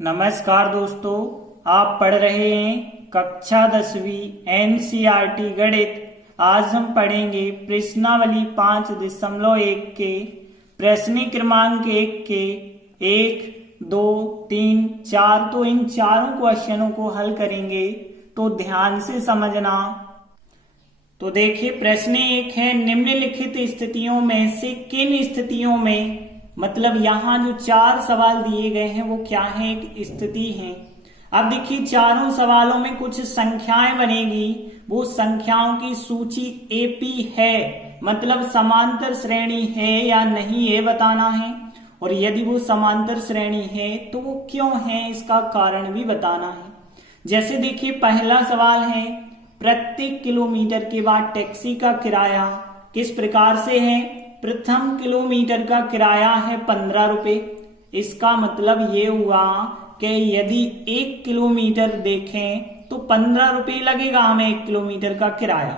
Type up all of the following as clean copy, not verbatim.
नमस्कार दोस्तों, आप पढ़ रहे हैं कक्षा 10वीं एनसीईआरटी गणित। आज हम पढ़ेंगे प्रश्नावली 5.1 के प्रश्न क्रमांक 1 के 1, 2, 3, 4। तो इन चारों क्वेश्चनों को हल करेंगे, तो ध्यान से समझना। तो देखिए, प्रश्न 1 है, निम्नलिखित स्थितियों में से किन स्थितियों में, मतलब यहाँ जो चार सवाल दिए गए हैं वो क्या है, एक स्थिति है। अब देखिए, चारों सवालों में कुछ संख्याएं बनेगी, वो संख्याओं की सूची एपी है, मतलब समांतर श्रेणी है या नहीं ये बताना है। और यदि वो समांतर श्रेणी है तो वो क्यों है, इसका कारण भी बताना है। जैसे देखिए, पहला सवाल है, प्रत्येक किलोमीटर के बाद टैक्सी का किराया किस प्रकार से है। प्रथम किलोमीटर का किराया है 15 रुपए। इसका मतलब ये हुआ कि यदि 1 किलोमीटर देखें तो 15 रुपए लगेगा हमें 1 किलोमीटर का किराया,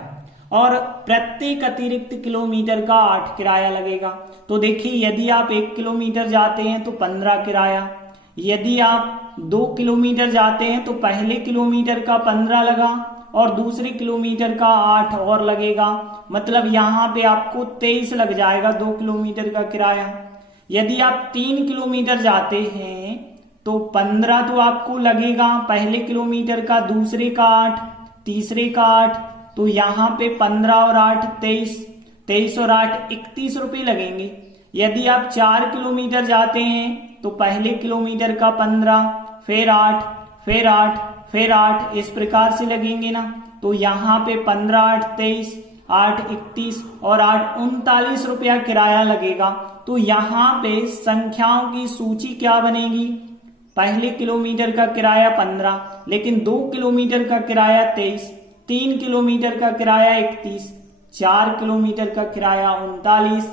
और प्रत्येक अतिरिक्त किलोमीटर का 8 किराया लगेगा। तो देखिए, यदि आप 1 किलोमीटर जाते हैं तो 15 किराया, यदि आप 2 किलोमीटर जाते हैं तो पहले किलोमीटर का 15 लगा और दूसरे किलोमीटर का 8 और लगेगा, मतलब यहाँ पे आपको 23 लग जाएगा 2 किलोमीटर का किराया। यदि आप 3 किलोमीटर जाते हैं तो 15 तो आपको लगेगा पहले किलोमीटर का, दूसरे का 8, तीसरे का 8, तो यहाँ पे 15 और 8 23, 23 और 8 31 रुपए लगेंगे। यदि आप 4 किलोमीटर जाते हैं तो पहले किलोमीटर का 15, फिर 8, फिर 8, फिर 8, इस प्रकार से लगेंगे ना। तो यहाँ पे 15, 8 23, 8 31 और 8 39 रुपया किराया लगेगा। तो यहाँ पे संख्याओं की सूची क्या बनेगी, पहले किलोमीटर का किराया 15, लेकिन 2 किलोमीटर का किराया 23, 3 किलोमीटर का किराया 31, 4 किलोमीटर का किराया 39।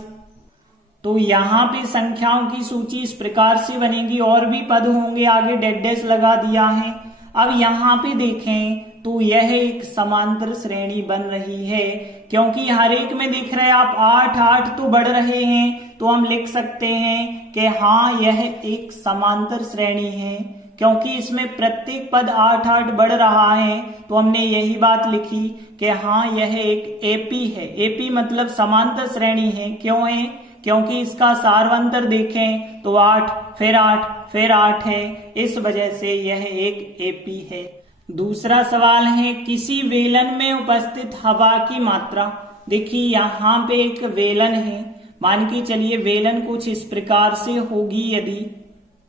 तो यहाँ पे संख्याओं की सूची इस प्रकार से बनेगी, और भी पद होंगे, आगे डेड डैश लगा दिया है। अब यहाँ पे देखें तो यह एक समांतर श्रेणी बन रही है, क्योंकि हर एक में देख रहे हैं आप 8 8 तो बढ़ रहे हैं, तो हम लिख सकते हैं कि हाँ, यह एक समांतर श्रेणी है, क्योंकि इसमें प्रत्येक पद 8 8 बढ़ रहा है। तो हमने यही बात लिखी कि हाँ, यह एक एपी है। एपी मतलब समांतर श्रेणी है। क्यों है, क्योंकि इसका सार्वंतर देखें तो 8 फिर 8 फिर 8 है, इस वजह से यह एक एपी है। दूसरा सवाल है, किसी वेलन में उपस्थित हवा की मात्रा। देखिए, यहाँ पे एक वेलन है, मान के चलिए वेलन कुछ इस प्रकार से होगी। यदि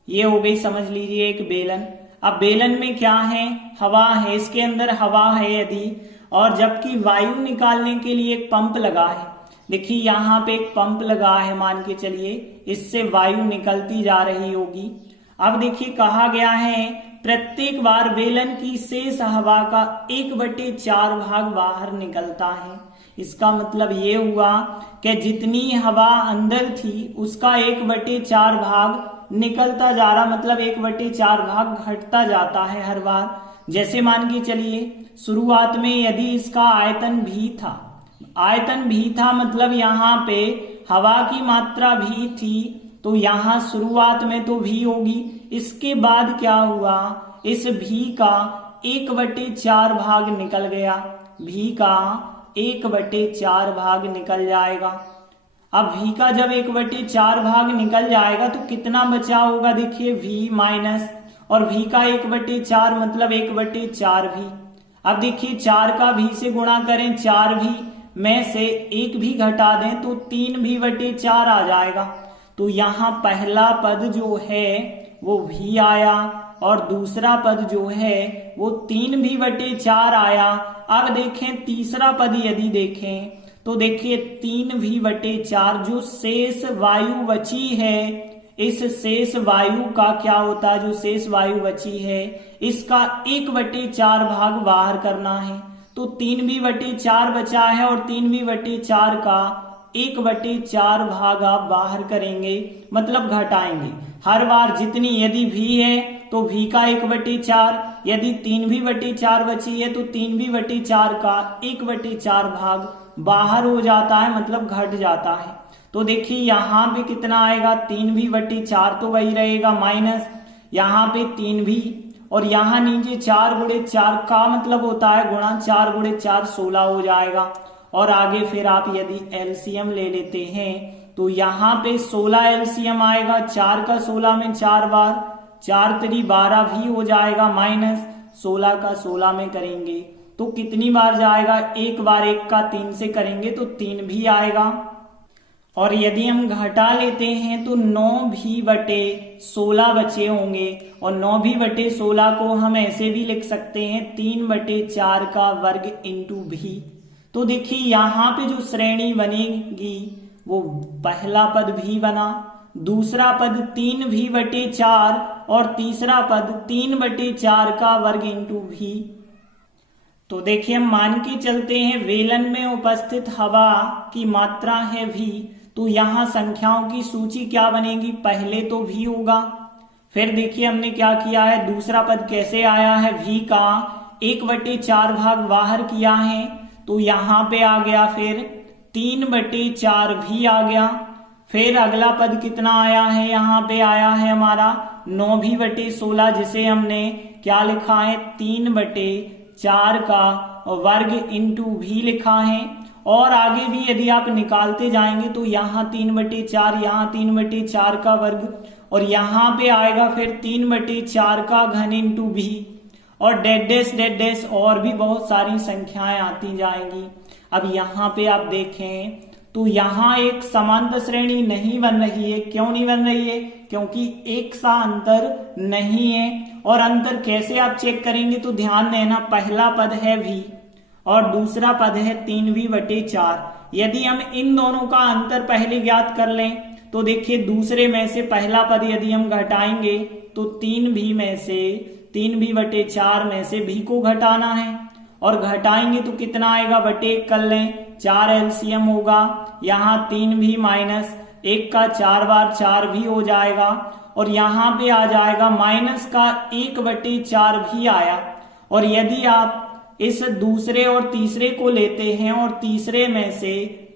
ये हो गई, समझ लीजिए एक बेलन। अब बेलन में क्या है, हवा है, इसके अंदर हवा है यदि, और जबकि वायु निकालने के लिए एक पंप लगा है। देखिए, यहाँ पे एक पंप लगा है, मान के चलिए इससे वायु निकलती जा रही होगी। अब देखिए, कहा गया है प्रत्येक बार बेलन की शेष हवा का 1/4 भाग बाहर निकलता है। इसका मतलब ये हुआ कि जितनी हवा अंदर थी उसका 1/4 भाग निकलता जा रहा, मतलब 1/4 भाग घटता जाता है हर बार। जैसे मान के चलिए, शुरुआत में यदि इसका आयतन भी था, आयतन भी था मतलब यहाँ पे हवा की मात्रा भी थी, तो यहाँ शुरुआत में तो भी होगी। इसके बाद क्या हुआ, इस भी का 1/4 भाग निकल गया, भी का 1/4 भाग निकल जाएगा। अब भी का जब 1/4 भाग निकल जाएगा तो कितना बचा होगा, देखिए v माइनस, और भी का 1/4 मतलब 1/4 भी। अब देखिए, 4 का भी से गुणा करें, 4 भी में से 1 भी घटा दें तो 3v/4 आ जाएगा। तो यहाँ पहला पद जो है वो भी आया, और दूसरा पद जो है वो 3v/4 आया। अब देखें तीसरा पद, यदि देखें तो देखिए 3v/4 जो शेष वायु बची है, इस शेष वायु का क्या होता है, जो शेष वायु बची है इसका 1/4 भाग बाहर करना है। तो 3v/4 बचा है, और 3v/4 का 1/4 भाग आप बाहर करेंगे, मतलब घटाएंगे हर बार जितनी। यदि भी है तो भी का 1/4, यदि 3v/4 बची है तो 3v/4 का 1/4 भाग बाहर हो जाता है, मतलब घट जाता है। तो देखिए, यहाँ पे कितना आएगा, 3v/4 तो वही रहेगा, माइनस यहाँ पे 3 भी, और यहाँ नीचे 4 गुणे 4 का मतलब होता है गुणा, 4 गुणे 4 16 हो जाएगा। और आगे फिर आप यदि एलसीएम ले लेते हैं तो यहाँ पे 16 एलसीएम आएगा, 4 का 16 में 4 बार, 4 3 12 भी हो जाएगा, माइनस 16 का 16 में करेंगे तो कितनी बार जाएगा, एक बार, 1 का 3 से करेंगे तो 3 भी आएगा। और यदि हम घटा लेते हैं तो 9 भी बटे 16 बचे होंगे, और 9 भी बटे 16 को हम ऐसे भी लिख सकते हैं 3 बटे 4 का वर्ग इंटू भी। तो देखिए यहाँ पे जो श्रेणी बनेगी वो पहला पद भी बना, दूसरा पद 3 भी बटे 4 और तीसरा पद 3 बटे 4 का वर्ग इंटू भी। तो देखिए हम मान के चलते हैं वेलन में उपस्थित हवा की मात्रा है भी, तो यहाँ संख्याओं की सूची क्या बनेगी, पहले तो भी होगा। फिर देखिए हमने क्या किया है, दूसरा पद कैसे आया है, भी का 1 बटे 4 भाग बाहर किया है तो यहाँ पे आ गया, फिर 3 बटे 4 भी आ गया। फिर अगला पद कितना आया है, यहाँ पे आया है हमारा 9 भी बटे 16, जिसे हमने क्या लिखा है, 3 बटे 4 का वर्ग इंटू भी लिखा है। और आगे भी यदि आप निकालते जाएंगे तो यहाँ 3 बटे 4, यहाँ 3 बटे 4 का वर्ग, और यहाँ पे आएगा फिर 3 बटे 4 का घन इंटू भी, और डेड डैश और भी बहुत सारी संख्याएं आती जाएंगी। अब यहाँ पे आप देखें तो यहाँ एक समांतर श्रेणी नहीं बन रही है। क्यों नहीं बन रही है, क्योंकि एक सा अंतर नहीं है। और अंतर कैसे आप चेक करेंगे तो ध्यान देना, पहला पद है भी और दूसरा पद है 3v बटे 4। यदि हम इन दोनों का अंतर पहले ज्ञात कर लें तो देखिए दूसरे में से पहला पद यदि हम घटाएंगे तो 3v में से 3v बटे 4 में से v को घटाना है, और घटाएंगे तो कितना आएगा, बटे 1 कर लें, 4 एलसीएम होगा, यहाँ 3v माइनस 1 का 4 बार 4 भी हो जाएगा, और यहाँ पे आ जाएगा माइनस का 1 बटे 4 भी आया। और यदि आप इस दूसरे और तीसरे को लेते हैं और तीसरे में से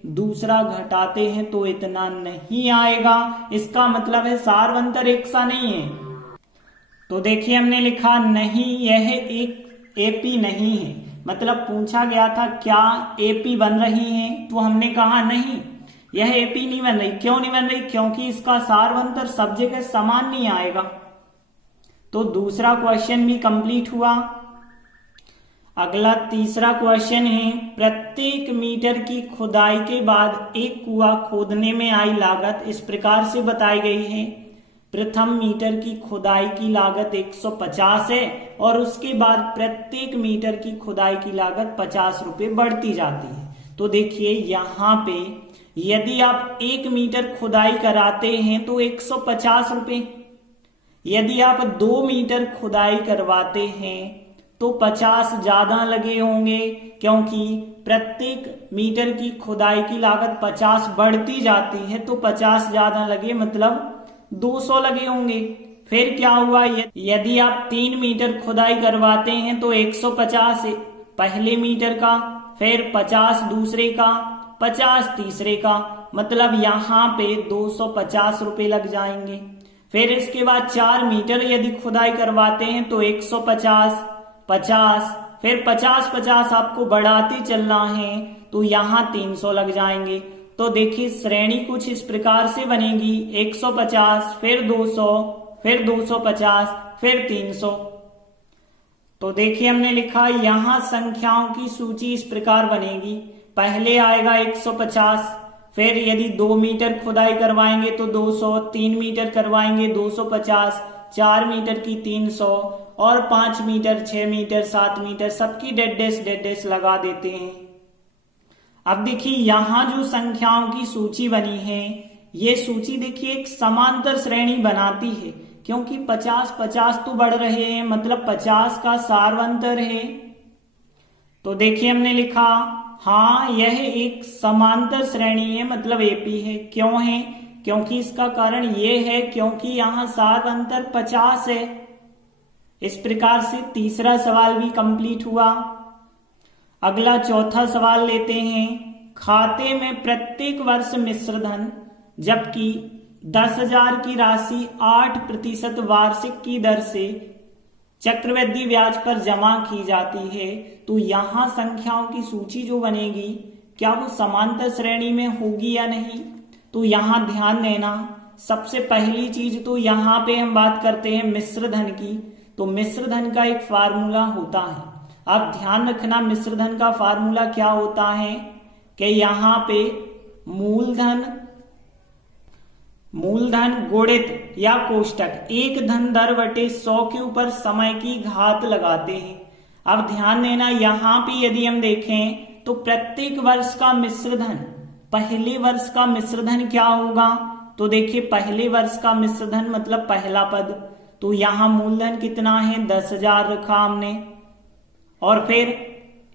दूसरा घटाते हैं तो इतना नहीं आएगा, इसका मतलब है सार्वंतर एक सा नहीं है। तो देखिए हमने लिखा नहीं, यह एक एपी नहीं है, मतलब पूछा गया था क्या एपी बन रही है, तो हमने कहा नहीं, यह एपी नहीं बन रही। क्यों नहीं बन रही, क्योंकि इसका सार्वंतर सब जगह समान नहीं आएगा। तो दूसरा क्वेश्चन भी कंप्लीट हुआ। अगला तीसरा क्वेश्चन है, प्रत्येक मीटर की खुदाई के बाद एक कुआं खोदने में आई लागत इस प्रकार से बताई गई है। प्रथम मीटर की खुदाई की लागत 150 है और उसके बाद प्रत्येक मीटर की खुदाई की लागत 50 रुपए बढ़ती जाती है। तो देखिए यहाँ पे यदि आप 1 मीटर खुदाई कराते हैं तो 150 रुपए, यदि आप 2 मीटर खुदाई करवाते हैं तो 50 ज्यादा लगे होंगे, क्योंकि प्रत्येक मीटर की खुदाई की लागत 50 बढ़ती जाती है तो 50 ज्यादा लगे, मतलब 200 लगे होंगे। फिर क्या हुआ, यदि आप 3 मीटर खुदाई करवाते हैं तो 150 पहले मीटर का, फिर 50 दूसरे का, 50 तीसरे का, मतलब यहाँ पे 250 रुपए लग जाएंगे। फिर इसके बाद 4 मीटर यदि खुदाई करवाते हैं तो 150, 50, फिर 50 आपको बढ़ाते चलना है तो यहाँ 300 लग जाएंगे। तो देखिए श्रेणी कुछ इस प्रकार से बनेगी, 150, फिर 200, फिर 250, फिर 300। तो देखिए हमने लिखा यहाँ संख्याओं की सूची इस प्रकार बनेगी, पहले आएगा 150, फिर यदि 2 मीटर खुदाई करवाएंगे तो 200, 3 मीटर करवाएंगे 250, 4 मीटर की 300, और 5 मीटर, 6 मीटर, 7 मीटर, सबकी डेड डैश लगा देते हैं। अब देखिए यहाँ जो संख्याओं की सूची बनी है, ये सूची देखिए एक समांतर श्रेणी बनाती है, क्योंकि 50 तो बढ़ रहे हैं, मतलब 50 का सार्वंतर है। तो देखिए हमने लिखा हाँ यह एक समांतर श्रेणी है, मतलब एपी है। क्यों है, क्योंकि इसका कारण ये है क्योंकि यहाँ सार्वंतर 50 है। इस प्रकार से तीसरा सवाल भी कंप्लीट हुआ। अगला चौथा सवाल लेते हैं, खाते में प्रत्येक वर्ष मिश्रधन जबकि 10,000 की राशि 8% वार्षिक की दर से चक्रवृद्धि ब्याज पर जमा की जाती है, तो यहां संख्याओं की सूची जो बनेगी क्या वो समांतर श्रेणी में होगी या नहीं। तो यहां ध्यान देना, सबसे पहली चीज तो यहां पे हम बात करते हैं मिश्र धन की। तो मिश्र धन का एक फार्मूला होता है, आप ध्यान रखना मिश्र धन का फार्मूला क्या होता है कि यहां पे मूलधन गुणित या कोष्टक एक धन दर बटे 100 के ऊपर समय की घात लगाते हैं। अब ध्यान देना, यहां पे यदि हम देखें तो प्रत्येक वर्ष का मिश्र धन, पहले वर्ष का मिश्र धन क्या होगा, तो देखिए पहले वर्ष का मिश्र धन मतलब पहला पद, तो यहां मूलधन कितना है 10,000 रखा हमने, और फिर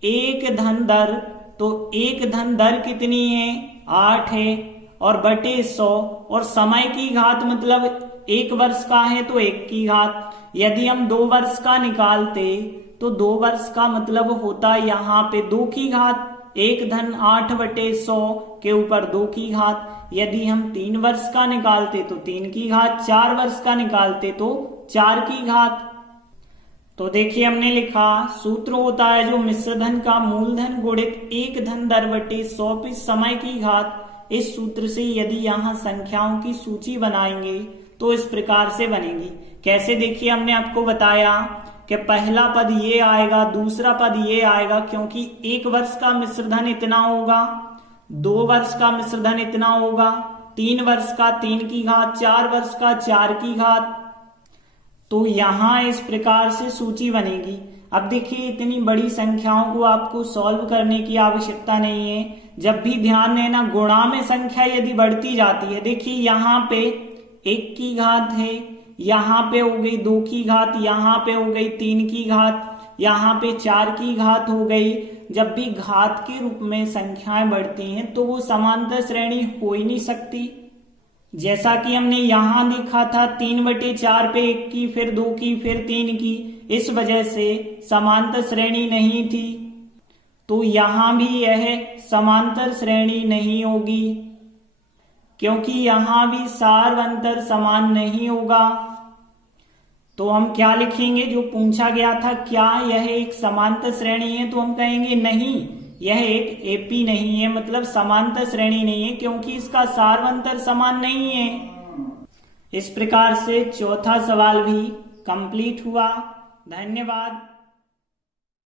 एक धन दर, तो एक धन दर कितनी है 8 है, और बटे 100, और समय की घात मतलब एक वर्ष का है तो 1 की घात। यदि हम 2 वर्ष का निकालते तो 2 वर्ष का मतलब होता यहाँ पे 2 की घात, एक धन 8 बटे 100 के ऊपर 2 की घात। यदि हम 3 वर्ष का निकालते तो 3 की घात, 4 वर्ष का निकालते तो 4 की घात। तो देखिए हमने लिखा सूत्र होता है जो मिश्र धन का मूलधन गुणित एक धन दर बटे 100 पे समय की घात। इस सूत्र से यदि यहाँ संख्याओं की सूची बनाएंगे तो इस प्रकार से बनेगी। कैसे, देखिए हमने आपको बताया कि पहला पद ये आएगा, दूसरा पद ये आएगा, क्योंकि एक वर्ष का मिश्र धन इतना होगा, 2 वर्ष का मिश्र धन इतना होगा, 3 वर्ष का 3 की घात, 4 वर्ष का 4 की घात। तो यहां इस प्रकार से सूची बनेगी। अब देखिए इतनी बड़ी संख्याओं को आपको सॉल्व करने की आवश्यकता नहीं है। जब भी ध्यान देना, गुणा में संख्या यदि बढ़ती जाती है, देखिए यहाँ पे 1 की घात है, यहाँ पे हो गई 2 की घात, यहाँ पे हो गई 3 की घात, यहाँ पे 4 की घात हो गई। जब भी घात के रूप में संख्याएं बढ़ती हैं तो वो समांतर श्रेणी हो ही नहीं सकती। जैसा कि हमने यहां देखा था 3/4 पे 1 की, फिर 2 की, फिर 3 की, इस वजह से समांतर श्रेणी नहीं थी। तो यहां भी यह समांतर श्रेणी नहीं होगी, क्योंकि यहां भी सार अंतर समान नहीं होगा। तो हम क्या लिखेंगे, जो पूछा गया था क्या यह एक समांतर श्रेणी है, तो हम कहेंगे नहीं, यह एक एपी नहीं है, मतलब समांतर श्रेणी नहीं है, क्योंकि इसका सारवंतर समान नहीं है। इस प्रकार से चौथा सवाल भी कंप्लीट हुआ। धन्यवाद।